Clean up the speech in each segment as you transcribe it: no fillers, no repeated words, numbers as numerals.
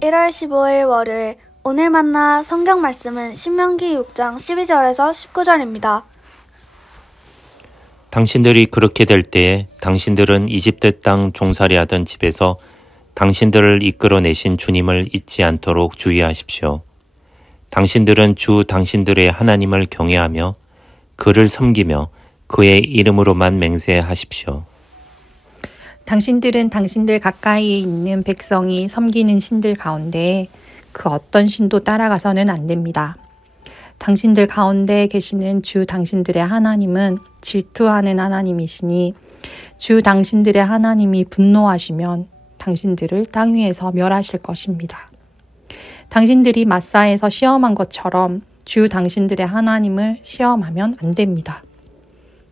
1월 15일 월요일 오늘 만나 성경 말씀은 신명기 6장 12절에서 19절입니다. 당신들이 그렇게 될 때에 당신들은 이집트 땅 종살이하던 집에서 당신들을 이끌어내신 주님을 잊지 않도록 주의하십시오. 당신들은 주 당신들의 하나님을 경외하며 그를 섬기며 그의 이름으로만 맹세하십시오. 당신들은 당신들 가까이에 있는 백성이 섬기는 신들 가운데 그 어떤 신도 따라가서는 안 됩니다. 당신들 가운데 계시는 주 당신들의 하나님은 질투하는 하나님이시니 주 당신들의 하나님이 분노하시면 당신들을 땅 위에서 멸하실 것입니다. 당신들이 마사에서 시험한 것처럼 주 당신들의 하나님을 시험하면 안 됩니다.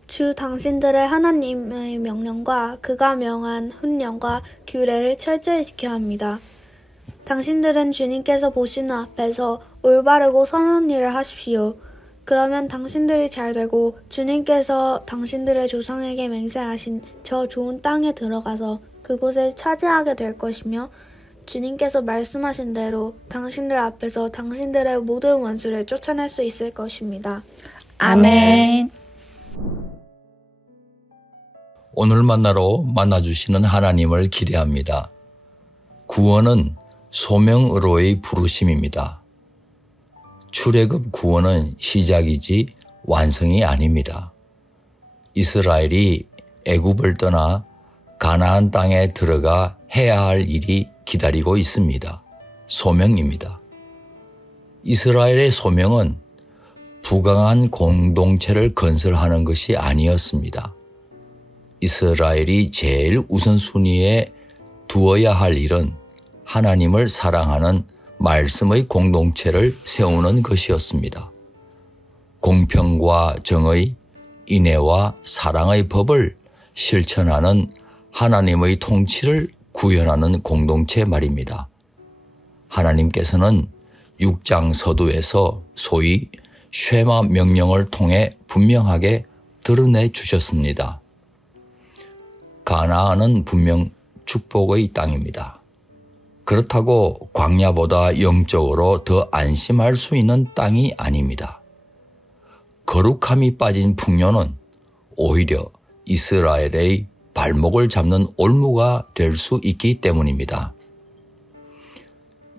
주 당신들의 하나님의 명령과 그가 명한 훈령과 규례를 철저히 지켜야 합니다. 당신들은 주님께서 보시는 앞에서 올바르고 선한 일을 하십시오. 그러면 당신들이 잘 되고 주님께서 당신들의 조상에게 맹세하신 저 좋은 땅에 들어가서 그곳을 차지하게 될 것이며 주님께서 말씀하신 대로 당신들 앞에서 당신들의 모든 원수를 쫓아낼 수 있을 것입니다. 아멘. 오늘 만나러 만나주시는 하나님을 기대합니다. 구원은 소명으로의 부르심입니다. 출애굽 구원은 시작이지 완성이 아닙니다. 이스라엘이 애굽을 떠나 가나안 땅에 들어가 해야 할 일이 기다리고 있습니다. 소명입니다. 이스라엘의 소명은 부강한 공동체를 건설하는 것이 아니었습니다. 이스라엘이 제일 우선순위에 두어야 할 일은 하나님을 사랑하는 말씀의 공동체를 세우는 것이었습니다. 공평과 정의, 인애와 사랑의 법을 실천하는 하나님의 통치를 구현하는 공동체 말입니다. 하나님께서는 6장 서두에서 소위 쉐마 명령을 통해 분명하게 드러내 주셨습니다. 가나안은 분명 축복의 땅입니다. 그렇다고 광야보다 영적으로 더 안심할 수 있는 땅이 아닙니다. 거룩함이 빠진 풍요는 오히려 이스라엘의 발목을 잡는 올무가 될 수 있기 때문입니다.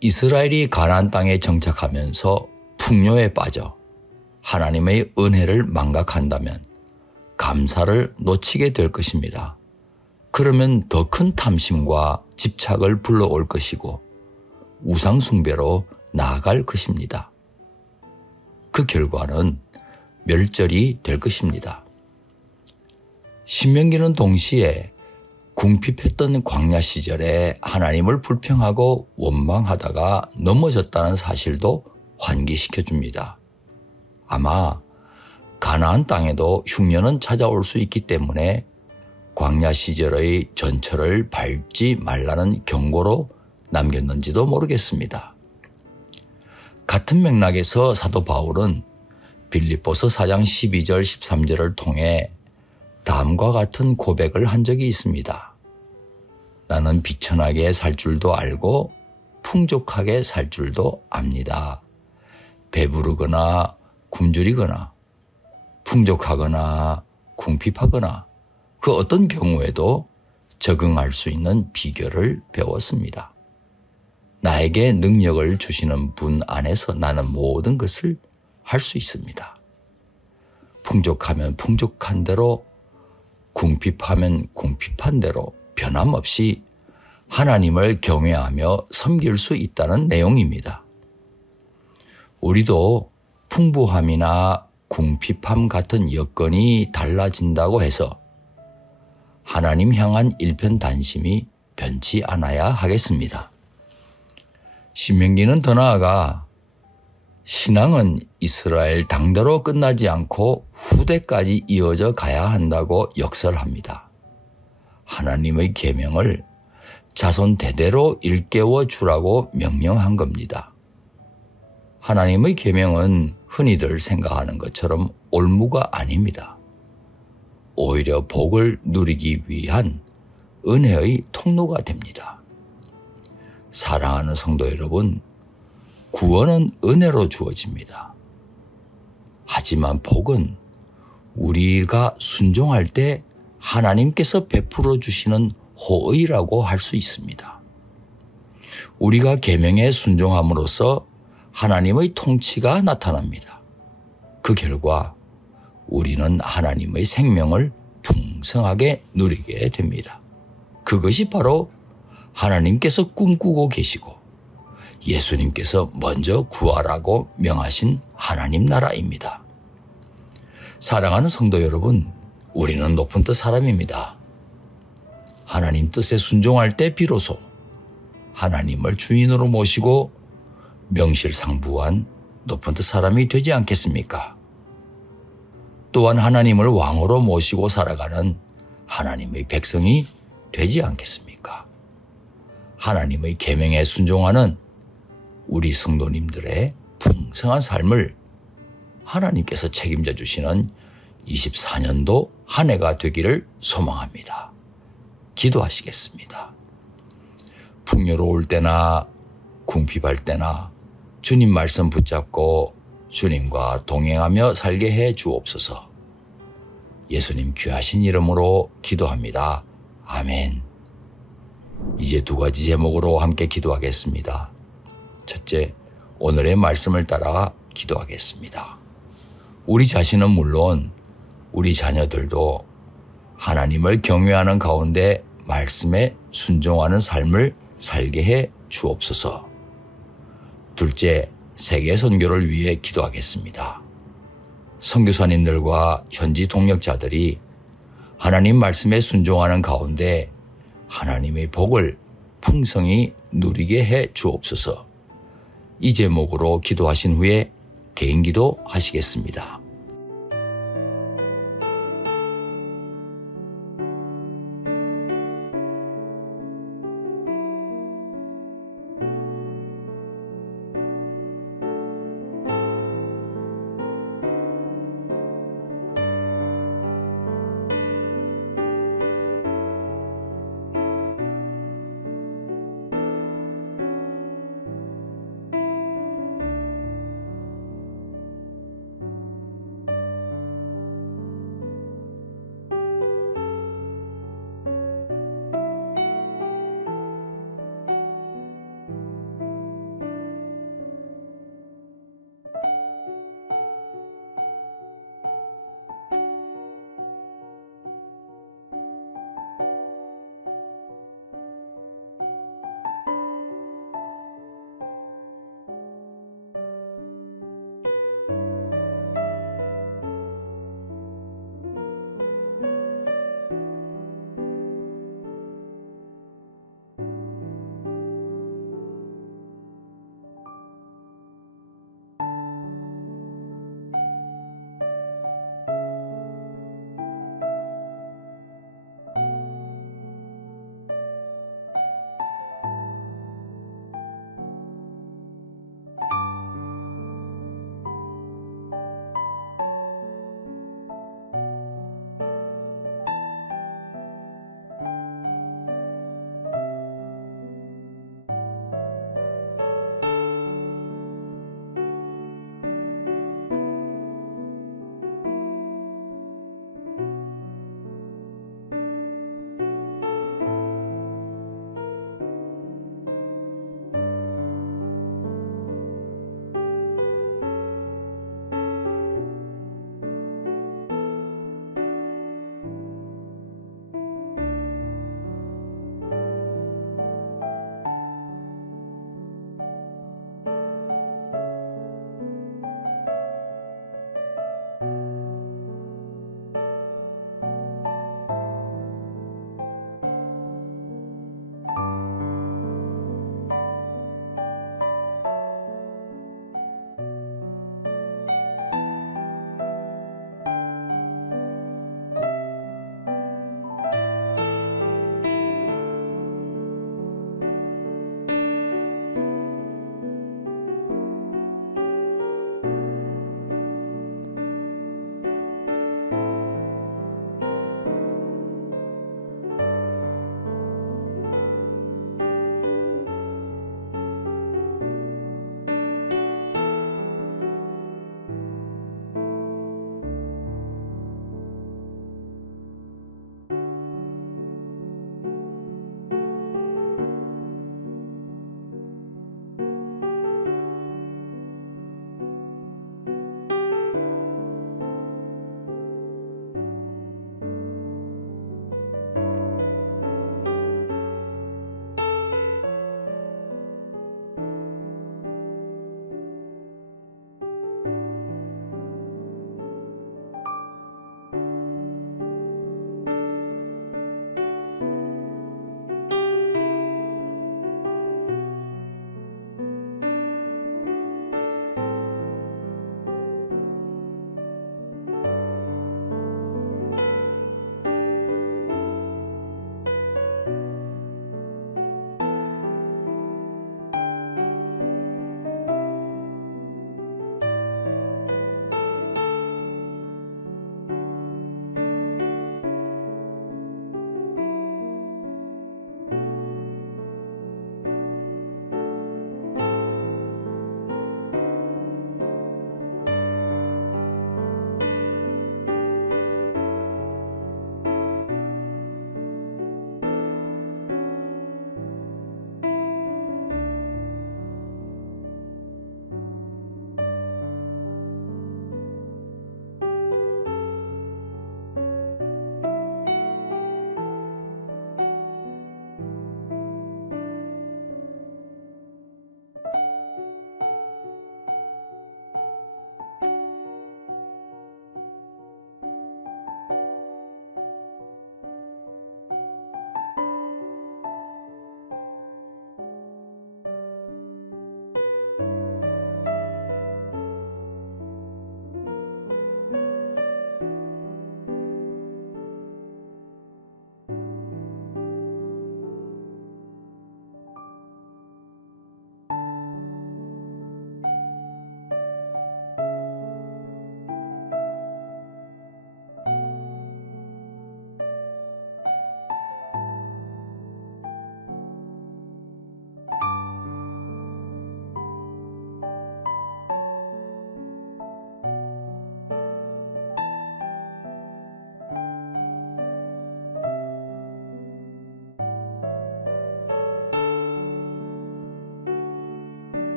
이스라엘이 가나안 땅에 정착하면서 풍요에 빠져 하나님의 은혜를 망각한다면 감사를 놓치게 될 것입니다. 그러면 더 큰 탐심과 집착을 불러올 것이고 우상숭배로 나아갈 것입니다. 그 결과는 멸절이 될 것입니다. 신명기는 동시에 궁핍했던 광야 시절에 하나님을 불평하고 원망하다가 넘어졌다는 사실도 환기시켜줍니다. 아마 가나안 땅에도 흉년은 찾아올 수 있기 때문에 광야 시절의 전철을 밟지 말라는 경고로 남겼는지도 모르겠습니다. 같은 맥락에서 사도 바울은 빌립보서 4장 12절 13절을 통해 다음과 같은 고백을 한 적이 있습니다. 나는 비천하게 살 줄도 알고 풍족하게 살 줄도 압니다. 배부르거나 굶주리거나 풍족하거나 궁핍하거나 그 어떤 경우에도 적응할 수 있는 비결을 배웠습니다. 나에게 능력을 주시는 분 안에서 나는 모든 것을 할 수 있습니다. 풍족하면 풍족한 대로, 궁핍하면 궁핍한 대로 변함없이 하나님을 경외하며 섬길 수 있다는 내용입니다. 우리도 풍부함이나 궁핍함 같은 여건이 달라진다고 해서 하나님 향한 일편단심이 변치 않아야 하겠습니다. 신명기는 더 나아가 신앙은 이스라엘 당대로 끝나지 않고 후대까지 이어져 가야 한다고 역설합니다. 하나님의 계명을 자손 대대로 일깨워 주라고 명령한 겁니다. 하나님의 계명은 흔히들 생각하는 것처럼 올무가 아닙니다. 오히려 복을 누리기 위한 은혜의 통로가 됩니다. 사랑하는 성도 여러분, 구원은 은혜로 주어집니다. 하지만 복은 우리가 순종할 때 하나님께서 베풀어 주시는 호의라고 할 수 있습니다. 우리가 계명에 순종함으로써 하나님의 통치가 나타납니다. 그 결과 우리는 하나님의 생명을 풍성하게 누리게 됩니다. 그것이 바로 하나님께서 꿈꾸고 계시고 예수님께서 먼저 구하라고 명하신 하나님 나라입니다. 사랑하는 성도 여러분, 우리는 높은 뜻 사람입니다. 하나님 뜻에 순종할 때 비로소 하나님을 주인으로 모시고 명실상부한 높은 뜻 사람이 되지 않겠습니까? 또한 하나님을 왕으로 모시고 살아가는 하나님의 백성이 되지 않겠습니까? 하나님의 계명에 순종하는 우리 성도님들의 풍성한 삶을 하나님께서 책임져 주시는 24년도 한 해가 되기를 소망합니다. 기도하시겠습니다. 풍요로울 때나 궁핍할 때나 주님 말씀 붙잡고 주님과 동행하며 살게 해 주옵소서. 예수님 귀하신 이름으로 기도합니다. 아멘. 이제 두 가지 제목으로 함께 기도하겠습니다. 첫째, 오늘의 말씀을 따라 기도하겠습니다. 우리 자신은 물론 우리 자녀들도 하나님을 경외하는 가운데 말씀에 순종하는 삶을 살게 해 주옵소서. 둘째, 세계 선교를 위해 기도하겠습니다. 선교사님들과 현지 동역자들이 하나님 말씀에 순종하는 가운데 하나님의 복을 풍성히 누리게 해 주옵소서. 이 제목으로 기도하신 후에 개인 기도 하시겠습니다.